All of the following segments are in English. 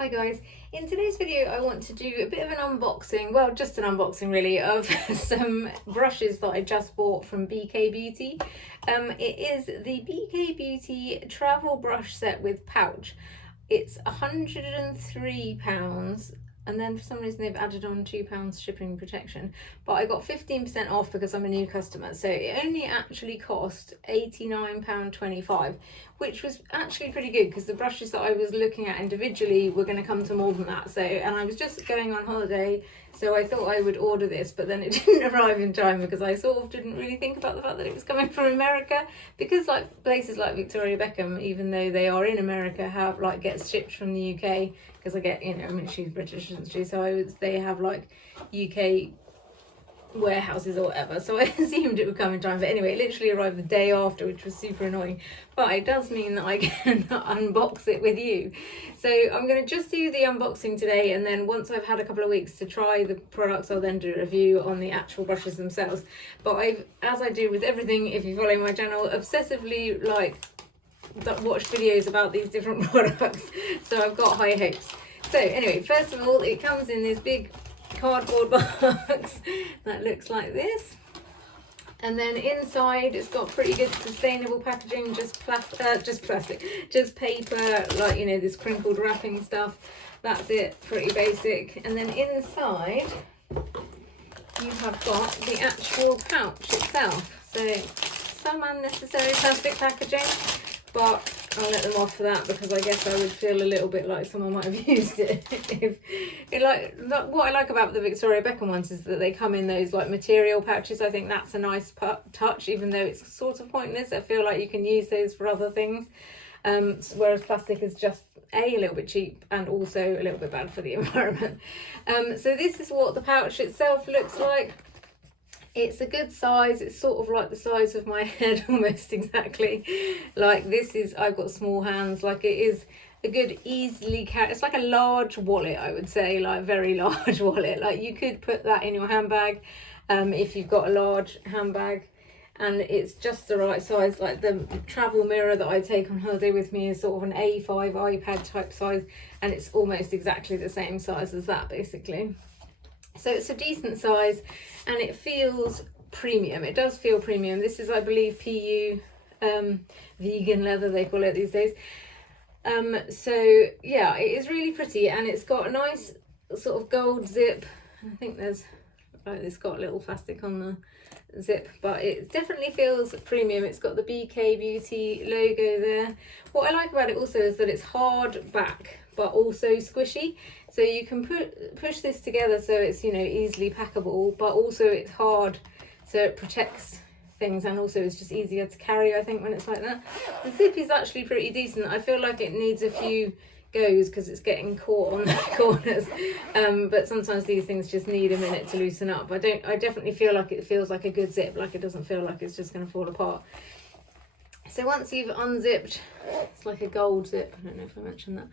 Hi guys, in today's video I want to do a bit of an unboxing, well just an unboxing really, of some brushes that I just bought from BK Beauty. It is the BK Beauty travel brush set with pouch. It's £103 and then for some reason they've added on £2 shipping protection, but I got 15% off because I'm a new customer, so it only actually cost £89.25, which was actually pretty good because the brushes that I was looking at individually were going to come to more than that. So, and I was just going on holiday, so I thought I would order this, but then it didn't arrive in time because I sort of didn't really think about the fact that it was coming from America, because like places like Victoria Beckham, even though they are in America, have like gets shipped from the UK, because I get, you know, I mean she's British, isn't she, so they have like UK warehouses or whatever, so I assumed it would come in time, but anyway it literally arrived the day after, which was super annoying, but it does mean that I can unbox it with you. So I'm going to just do the unboxing today, and then once I've had a couple of weeks to try the products, I'll then do a review on the actual brushes themselves. But I've, as I do with everything, if you follow my channel, obsessively like watch videos about these different products, so I've got high hopes. So anyway, first of all, it comes in this big cardboard box that looks like this, and then inside it's got pretty good sustainable packaging, just paper, like, you know, this crinkled wrapping stuff. That's it, pretty basic. And then inside you have got the actual pouch itself, so some unnecessary plastic packaging, but I'll let them off for that because I guess I would feel a little bit like someone might have used it. If it, like, what I like about the Victoria Beckham ones is that they come in those like material pouches. I think that's a nice touch, even though it's sort of pointless. I feel like you can use those for other things, whereas plastic is just a little bit cheap and also a little bit bad for the environment. So this is what the pouch itself looks like. It's a good size. It's sort of like the size of my head almost exactly. Like this is, I've got small hands, like it is a good easily carry. It's like a large wallet, I would say, like very large wallet. Like you could put that in your handbag if you've got a large handbag, and it's just the right size. Like the travel mirror that I take on holiday with me is sort of an A5 iPad type size, and it's almost exactly the same size as that basically. So it's a decent size and it feels premium. It does feel premium. This is, I believe, PU vegan leather they call it these days. So yeah, it is really pretty, and it's got a nice sort of gold zip. I think there's, like, it's got a little plastic on the zip, but it definitely feels premium. It's got the BK Beauty logo there. What I like about it also is that it's hard back but also squishy, so you can push this together so it's, you know, easily packable, but also it's hard so it protects things, and also it's just easier to carry, I think, when it's like that. The zip is actually pretty decent. I feel like it needs a few goes because it's getting caught on the corners, but sometimes these things just need a minute to loosen up. I definitely feel like it feels like a good zip, like it doesn't feel like it's just going to fall apart. So once you've unzipped, it's like a gold zip, I don't know if I mentioned that.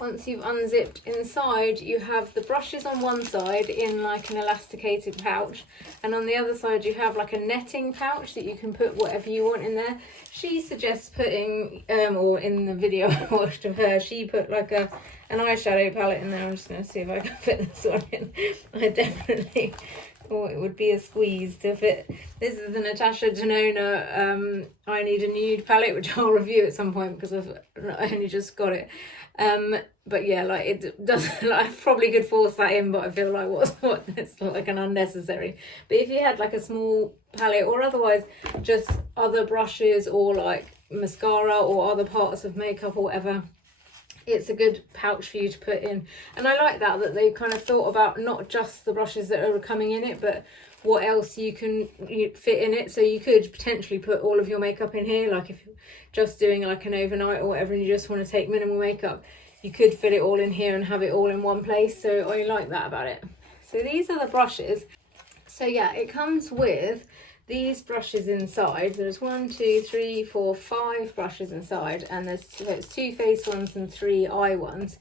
Once you've unzipped, inside you have the brushes on one side in like an elasticated pouch, and on the other side you have like a netting pouch that you can put whatever you want in there. She suggests putting, or in the video I watched of her, she put like an eyeshadow palette in there. I'm just going to see if I can fit this one in. I definitely thought it would be a squeeze to fit. This is the Natasha Denona I Need a Nude palette, which I'll review at some point because I only just got it. But yeah, like it does, like, I probably could force that in, but I feel like what it's like an unnecessary. But if you had like a small palette, or otherwise just other brushes or like mascara or other parts of makeup or whatever, it's a good pouch for you to put in. And I like that they kind of thought about not just the brushes that are coming in it, but what else you can fit in it. So you could potentially put all of your makeup in here, like if you're just doing like an overnight or whatever and you just want to take minimal makeup, you could fit it all in here and have it all in one place. So I like that about it. So these are the brushes. So yeah, it comes with these brushes inside. There's 1, 2, 3, 4, 5 brushes inside, and there's 2 face ones and 3 eye ones.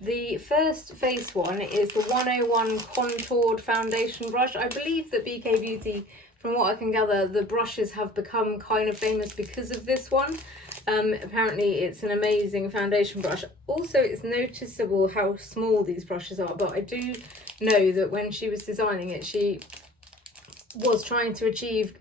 The first face one is the 101 Contoured Foundation Brush. I believe that BK Beauty, from what I can gather, the brushes have become kind of famous because of this one. Apparently it's an amazing foundation brush. Also, it's noticeable how small these brushes are, but I do know that when she was designing it, she was trying to achieve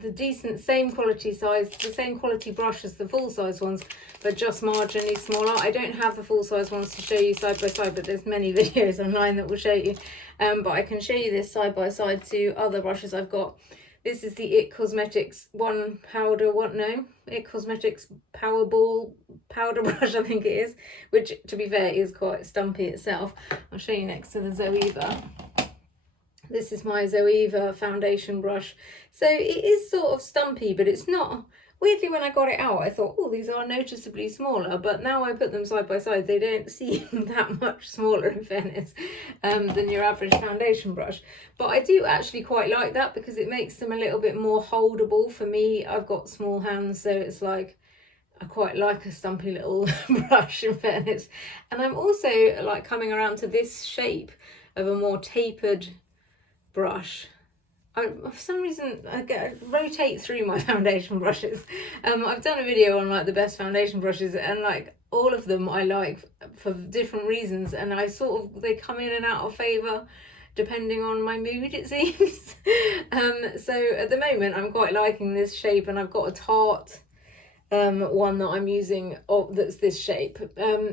the decent same quality size, the same quality brush as the full size ones, but just marginally smaller. I don't have the full size ones to show you side by side, but there's many videos online that will show you. But I can show you this side by side to other brushes I've got. This is the It Cosmetics It Cosmetics Powerball powder brush, I think it is, which to be fair is quite stumpy itself. I'll show you next to the Zoeva. This is my Zoeva foundation brush. So it is sort of stumpy, but it's not. Weirdly, when I got it out, I thought, oh, these are noticeably smaller, but now I put them side by side, they don't seem that much smaller, in fairness, than your average foundation brush. But I do actually quite like that because it makes them a little bit more holdable. For me, I've got small hands, so it's like, I quite like a stumpy little brush, in fairness. And I'm also like coming around to this shape of a more tapered brush. For some reason I rotate through my foundation brushes. I've done a video on like the best foundation brushes, and like all of them I like for different reasons, and I sort of, they come in and out of favour depending on my mood, it seems. So at the moment I'm quite liking this shape, and I've got a Tarte one that I'm using that's this shape.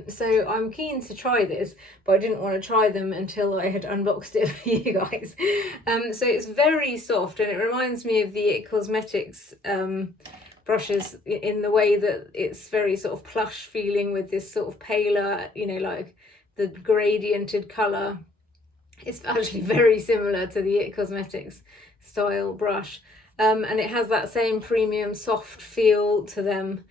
So I'm keen to try this, but I didn't want to try them until I had unboxed it for you guys. So it's very soft, and it reminds me of the It Cosmetics brushes in the way that it's very sort of plush feeling with this sort of paler, you know, like the gradiented colour. It's actually very similar to the It Cosmetics style brush. And it has that same premium soft feel to them,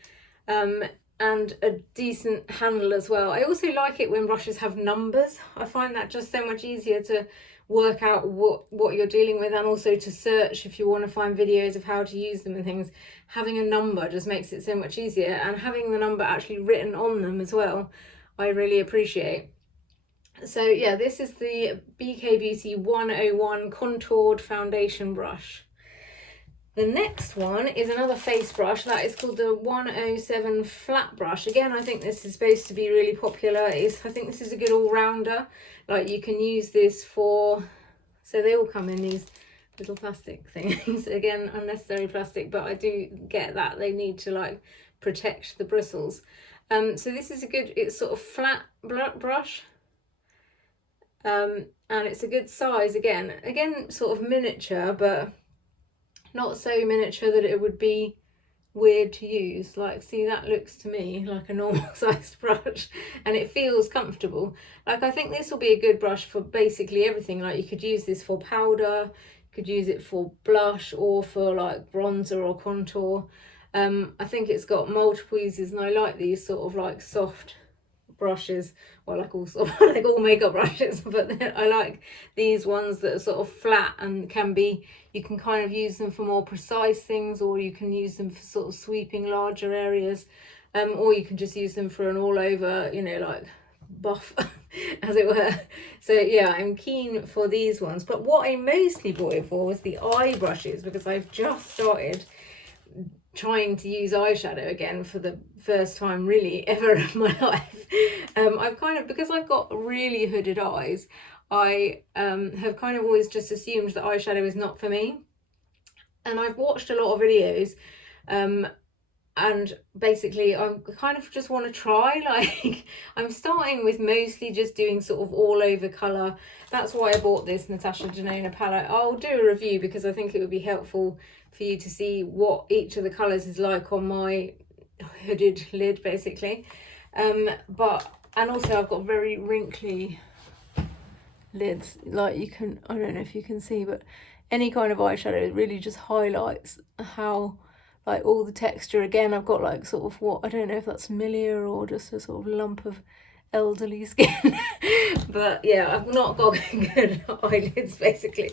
and a decent handle as well. I also like it when brushes have numbers. I find that just so much easier to work out what you're dealing with, and also to search if you want to find videos of how to use them and things. Having a number just makes it so much easier, and having the number actually written on them as well, I really appreciate. So yeah, this is the BK Beauty 101 Contoured Foundation Brush. The next one is another face brush that is called the 107 Flat Brush. Again, I think this is supposed to be really popular. I think this is a good all-rounder. Like, you can use this for, so they all come in these little plastic things. Again, unnecessary plastic, but I do get that they need to like protect the bristles. So this is a good, it's sort of flat brush. And it's a good size again sort of miniature, but not so miniature that it would be weird to use. Like, see, that looks to me like a normal sized brush, and it feels comfortable. Like, I think this will be a good brush for basically everything. Like, you could use this for powder, you could use it for blush, or for like bronzer or contour. I think it's got multiple uses, and I like these sort of like soft brushes, well, like all sort of like all makeup brushes, but I like these ones that are sort of flat and can be, you can kind of use them for more precise things, or you can use them for sort of sweeping larger areas, or you can just use them for an all over, you know, like buff as it were. So yeah, I'm keen for these ones, but what I mostly bought it for was the eye brushes, because I've just started trying to use eyeshadow again for the first time really ever in my life. I've kind of, because I've got really hooded eyes, I have kind of always just assumed that eyeshadow is not for me, and I've watched a lot of videos, and basically I kind of just want to try, like, I'm starting with mostly just doing sort of all over colour. That's why I bought this Natasha Denona palette. I'll do a review because I think it would be helpful for you to see what each of the colours is like on my hooded lid, basically. And also I've got very wrinkly lids, like you can, I don't know if you can see, but any kind of eyeshadow really just highlights how, like, all the texture. Again, I've got like sort of what, I don't know if that's milia or just a sort of lump of elderly skin. But yeah, I've not got good eyelids basically.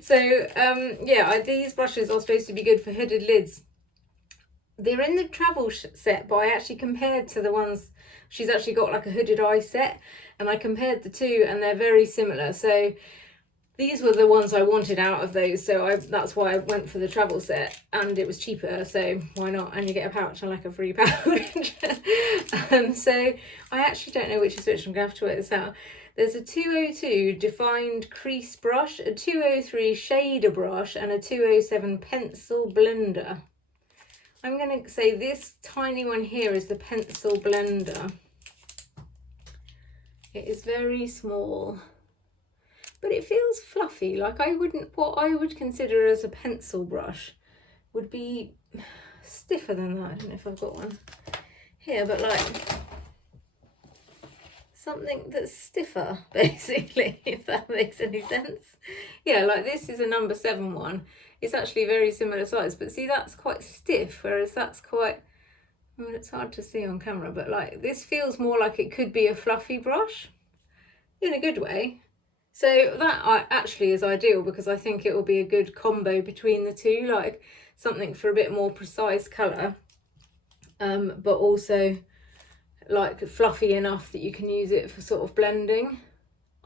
So yeah, these brushes are supposed to be good for hooded lids. They're in the travel set, but I actually compared to the ones, she's actually got like a hooded eye set, and I compared the two and they're very similar. So these were the ones I wanted out of those, so that's why I went for the travel set, and it was cheaper, so why not? And you get a pouch and like a free pouch. So I actually don't know which is which. I'm gonna have to work this out. There's a 202 Defined Crease brush, a 203 shader brush, and a 207 pencil blender. I'm gonna say this tiny one here is the pencil blender. It is very small, but it feels fluffy. Like what I would consider as a pencil brush would be stiffer than that. I don't know if I've got one here, but like something that's stiffer, basically, if that makes any sense. Yeah, like this is a number 7 one. It's actually very similar size, but see, that's quite stiff, whereas that's quite, I mean, it's hard to see on camera, but like this feels more like it could be a fluffy brush in a good way. So that actually is ideal, because I think it will be a good combo between the two, like something for a bit more precise colour, but also like fluffy enough that you can use it for sort of blending.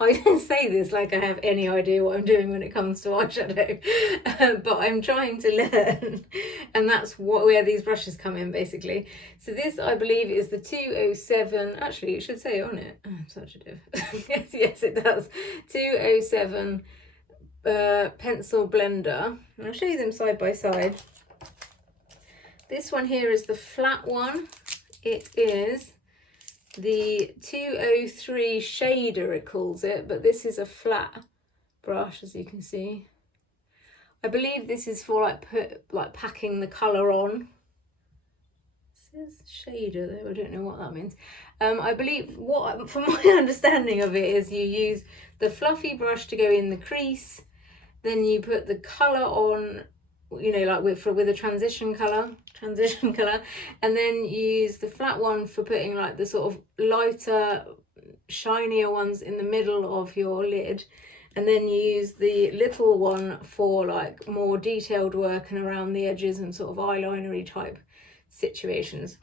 I don't say this like I have any idea what I'm doing when it comes to eyeshadow, but I'm trying to learn, and that's where these brushes come in, basically. So this, I believe, is the 207, actually it should say on it, oh, I'm such a div. Yes, it does, 207 pencil blender. I'll show you them side by side. This one here is the flat one. It is the 203 shader, it calls it, but this is a flat brush, as you can see. I believe this is for like packing the colour on. It says shader though, I don't know what that means. I believe, from my understanding of it, is you use the fluffy brush to go in the crease, then you put the colour on, you know, like with a transition colour, and then you use the flat one for putting like the sort of lighter, shinier ones in the middle of your lid, and then you use the little one for like more detailed work and around the edges and sort of eyelinery type situations.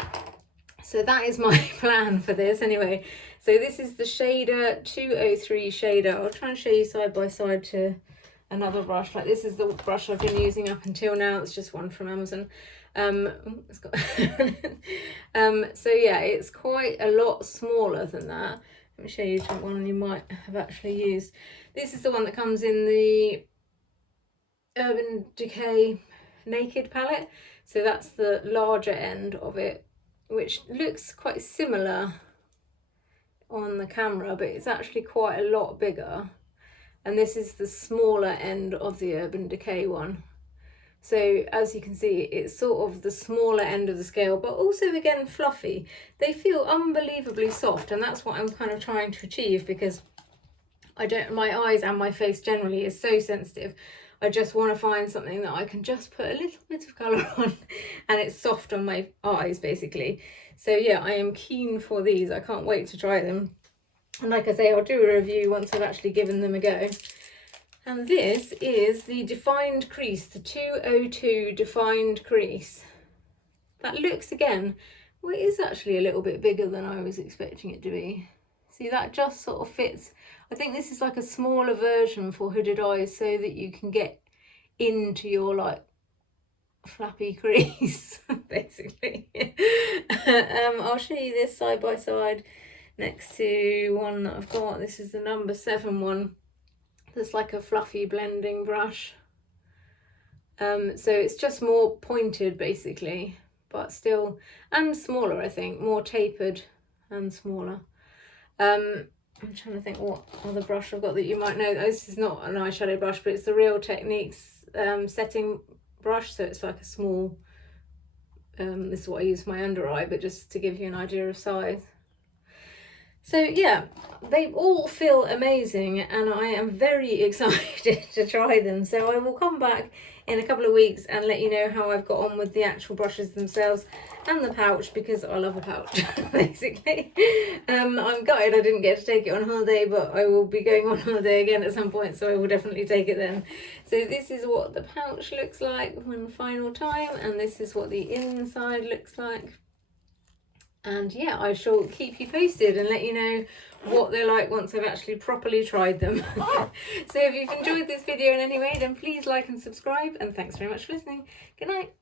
So that is my plan for this anyway. So this is the shader, 203 shader. I'll try and show you side by side to another brush. Like this is the brush I've been using up until now. It's just one from Amazon. It's got so yeah, it's quite a lot smaller than that. Let me show you one you might have actually used. This is the one that comes in the Urban Decay Naked palette. So that's the larger end of it, which looks quite similar on the camera, but it's actually quite a lot bigger. And this is the smaller end of the Urban Decay one. So as you can see, it's sort of the smaller end of the scale, but also again fluffy. They feel unbelievably soft, and that's what I'm kind of trying to achieve, because my eyes and my face generally is so sensitive. I just want to find something that I can just put a little bit of colour on and it's soft on my eyes, basically. So yeah, I am keen for these. I can't wait to try them. And like I say, I'll do a review once I've actually given them a go. And this is the Defined Crease, the 202 Defined Crease. That looks, again, well, it is actually a little bit bigger than I was expecting it to be. See, that just sort of fits. I think this is like a smaller version for hooded eyes, so that you can get into your like flappy crease, basically. I'll show you this side by side next to one that I've got. This is the number 7 one. There's like a fluffy blending brush. So it's just more pointed, basically, but still, and smaller, I think, more tapered and smaller. I'm trying to think what other brush I've got that you might know. This is not an eyeshadow brush, but it's the Real Techniques setting brush. So it's like a small, this is what I use for my under eye, but just to give you an idea of size. So yeah, they all feel amazing, and I am very excited to try them. So I will come back in a couple of weeks and let you know how I've got on with the actual brushes themselves and the pouch, because I love a pouch, basically. I'm gutted I didn't get to take it on holiday, but I will be going on holiday again at some point, so I will definitely take it then. So this is what the pouch looks like one final time, and this is what the inside looks like. And yeah, I shall keep you posted and let you know what they're like once I've actually properly tried them. So if you've enjoyed this video in any way, then please like and subscribe, and thanks very much for listening. Good night.